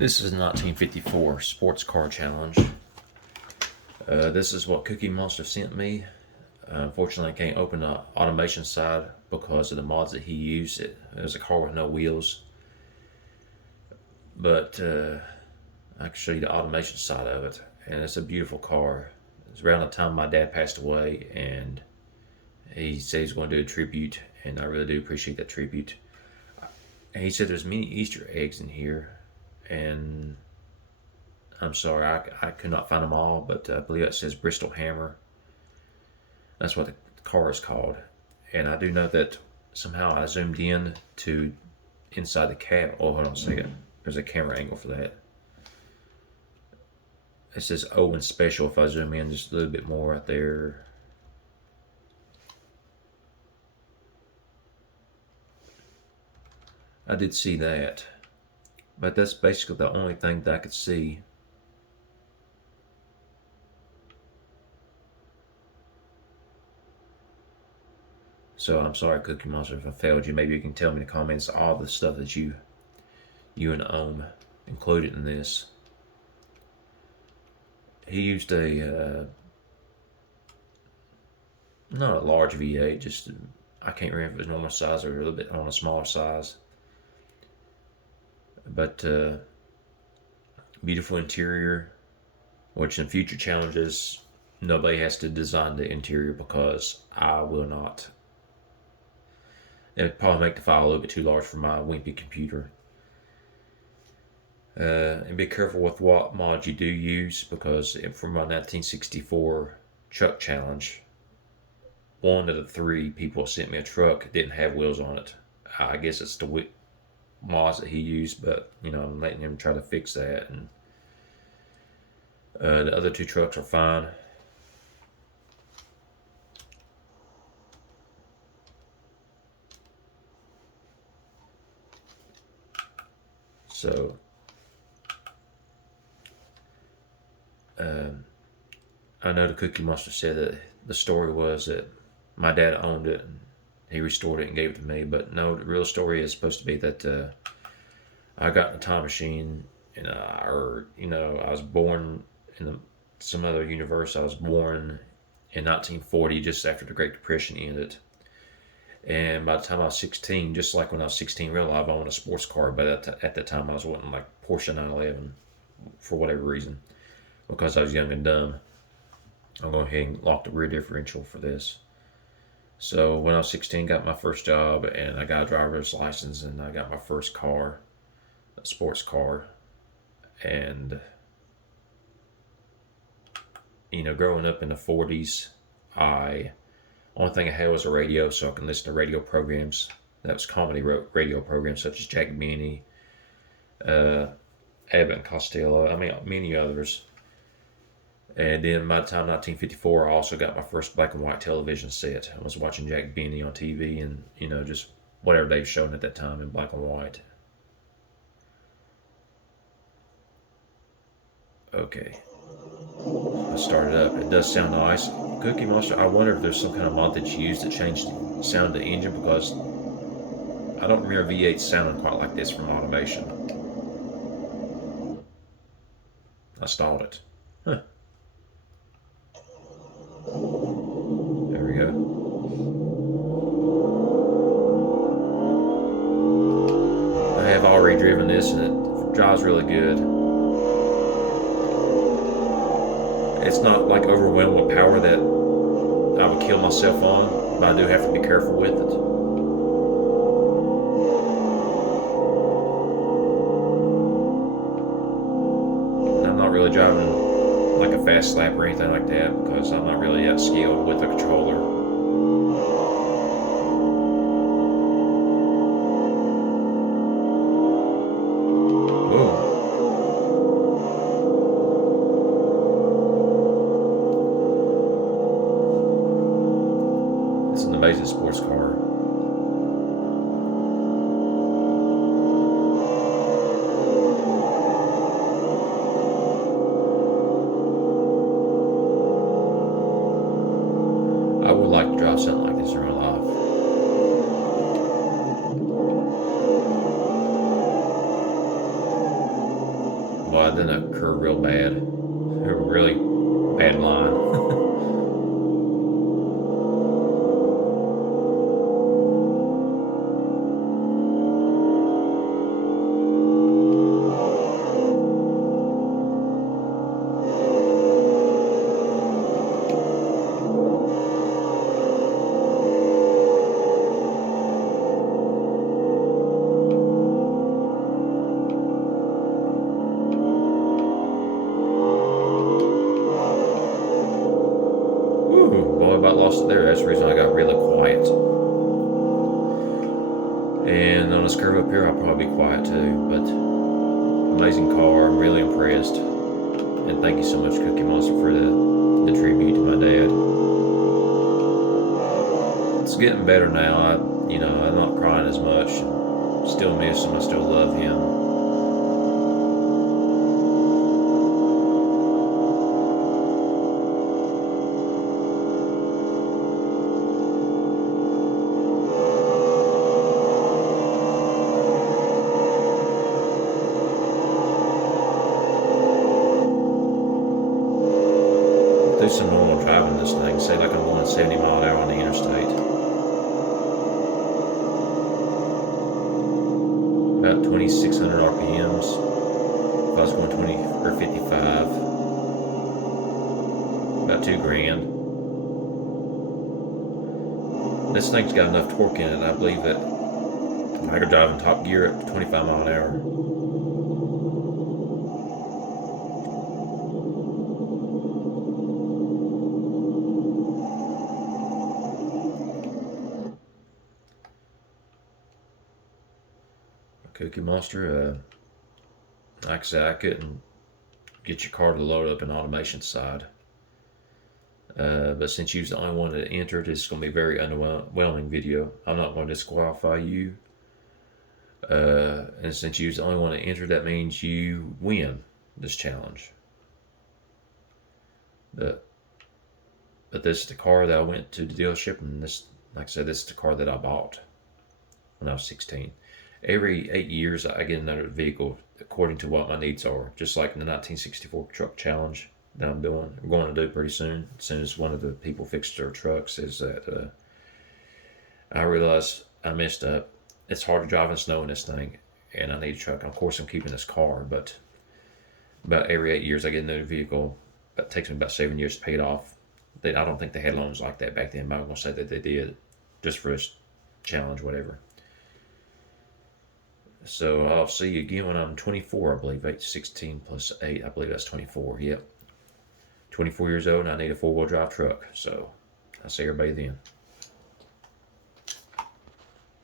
This is a 1954 sports car challenge. This is what Cookie Monster sent me. Unfortunately, I can't open the automation side because of the mods that he used. It was a car with no wheels. But I can show you the automation side of it. And it's a beautiful car. It's around the time my dad passed away, and he said he's going to do a tribute, and I really do appreciate that tribute. And he said there's many Easter eggs in here, and I'm sorry, I could not find them all, but I believe it says Bristol Hammer. That's what the car is called. And I do know that somehow I zoomed in to inside the cab. Oh, hold on a second. There's a camera angle for that. It says Owen Special. If I zoom in just a little bit more right there. I did see that. But that's basically the only thing that I could see. So I'm sorry, Cookie Monster, if I failed you. Maybe you can tell me in the comments all the stuff that you and Ohm included in this. He used a not a large V8, just I can't remember if it was normal size or a little bit on a smaller size. But beautiful interior, which in future challenges nobody has to design the interior because I will not. It'd probably make the file a little bit too large for my wimpy computer. And be careful with what mods you do use, because for my 1964 truck challenge, one of the three people sent me a truck didn't have wheels on it. I guess it's the mods that he used, but I'm letting him try to fix that. And the other two trucks are fine. So I know the Cookie Monster said that the story was that my dad owned it and he restored it and gave it to me, but no, the real story is supposed to be that I got in a time machine, and I was born in some other universe. I was born in 1940, just after the Great Depression ended. And by the time I was 16, just like when I was 16, real life, I owned a sports car, but at that time I was wanting like Porsche 911 for whatever reason, because I was young and dumb. I'm going to go ahead and lock the rear differential for this. So when I was 16, got my first job, and I got a driver's license, and I got my first car, a sports car. And growing up in the 40s, only thing I had was a radio, so I can listen to radio programs. That was comedy radio programs such as Jack Benny, Abbott and Costello. Many others. And then by the time 1954, I also got my first black and white television set. I was watching Jack Benny on TV, and just whatever they were showing at that time in black and white. Okay, I started up. It does sound nice. Cookie Monster, I wonder if there's some kind of mod that you used to change the sound of the engine, because I don't remember V8 sounding quite like this from automation. I stalled it. Huh. There we go. I have already driven this, and it drives really good. It's not like overwhelmed with power that I would kill myself on, but I do have to be careful with it. I'm not really driving like a fast lap or anything like that, because I'm not really that skilled with the controller. It's an amazing sports car. I would like to drive something like this in real life. Well, it didn't occur real bad. A really bad line. Whew, boy, about lost it there. That's the reason I got really quiet. And on this curve up here, I'll probably be quiet too. But amazing car. I'm really impressed. And thank you so much, Cookie Monster, for the tribute to my dad. It's getting better now. I'm not crying as much. Still miss him. I still love him. Do some normal driving this thing. Say like I'm going 70 mile an hour on the interstate. About 2,600 RPMs. If I was going 20 or 55, about $2,000. This thing's got enough torque in it. I believe that I could drive in top gear at 25 mile an hour. Cookie Monster, like I said, I couldn't get your car to load up an automation side. But since you're the only one that entered, it's going to be a very underwhelming video. I'm not going to disqualify you. And since you're the only one that entered, that means you win this challenge. But this is the car that I went to the dealership, and this, like I said, this is the car that I bought when I was 16. Every 8 years, I get another vehicle according to what my needs are. Just like in the 1964 truck challenge that I'm going to do pretty soon. As soon as one of the people fixed their trucks, is that I realized I messed up. It's hard to drive in snow in this thing, and I need a truck. Of course, I'm keeping this car, but about every 8 years, I get a new vehicle. It takes me about 7 years to pay it off. I don't think they had loans like that back then, but I'm going to say that they did, just for this challenge, whatever. So I'll see you again when I'm 24, I believe. 16 plus 8, I believe that's 24. Yep. 24 years old, and I need a 4-wheel drive truck. So I'll see everybody then.